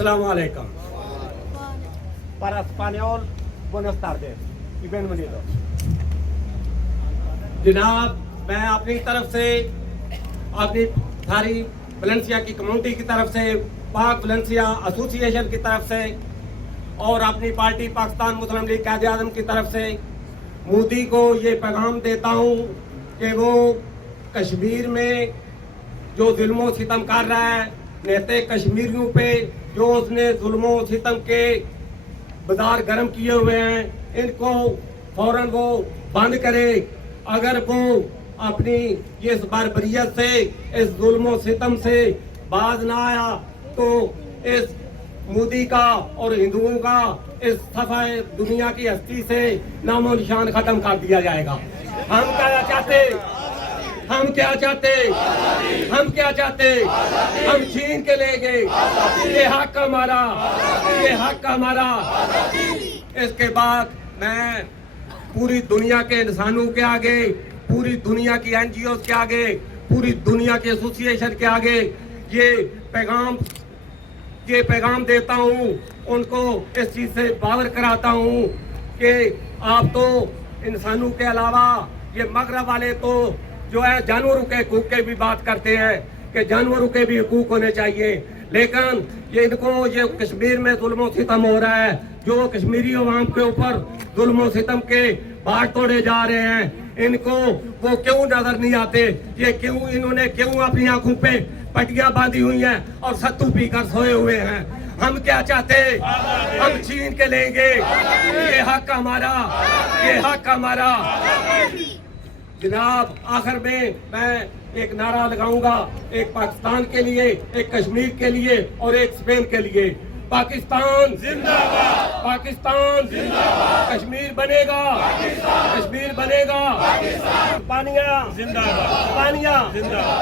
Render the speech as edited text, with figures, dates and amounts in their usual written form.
Assalamu alaikum. Para español, buenas tardes. Y bienvenidos. जनाब, मैं अपनी तरफ से, अपनी सारी वलेंसिया की कम्युनिटी की तरफ से, पाक वलेंसिया एसोसिएशन की तरफ से और अपनी पार्टी पाकिस्तान मुस्लिम लीग कायदे आज़म की तरफ से मोदी को ये पैगाम देता हूँ कि वो कश्मीर में जो जुल्म सितम कर रहा है, नेते कश्मीरियों पे जो उसने जुल्म सितम के बाजार गर्म किए हुए हैं, इनको फौरन वो बंद करे। अगर वो अपनी इस बर्बरियत से, इस जुल्म सितम से बाज ना आया तो इस मोदी का और हिंदुओं का इस सफाए दुनिया की हस्ती से नामो निशान खत्म कर दिया जाएगा। हम क्या चाहते, हम क्या चाहते, हम क्या चाहते, हम छीन के ले गए, ये हक हमारा, ये हक हमारा। इसके बाद मैं पूरी दुनिया के इंसानों के आगे, पूरी दुनिया की NGO के आगे, पूरी दुनिया के एसोसिएशन के आगे ये पैगाम देता हूँ, उनको इस चीज़ से बावर कराता हूँ कि आप तो इंसानों के अलावा ये मगरब वाले तो जो है जानवरों के हकूक़ के भी बात करते हैं कि जानवरों के भी हकूक़ होने चाहिए, लेकिन ये इनको ये कश्मीर में जुल्म सितम हो रहा है, जो कश्मीरी अवाम के ऊपर जुल्म सितम के बाढ़ तोड़े जा रहे हैं, इनको वो क्यों नजर नहीं आते? ये क्यों, इन्होंने क्यों अपनी आंखों पे पट्टियां बांधी हुई हैं और सत्तू पीकर सोए हुए हैं? हम क्या चाहते, हम छीन के लेंगे, ये हक हमारा, ये हक हमारा। जनाब, आखिर में मैं एक नारा लगाऊंगा, एक पाकिस्तान के लिए, एक कश्मीर के लिए और एक स्पेन के लिए। पाकिस्तान जिंदाबाद, पाकिस्तान जिंदाबाद, कश्मीर बनेगा, कश्मीर बनेगा, पानिया जिंदाबाद, पानिया जिंदाबाद।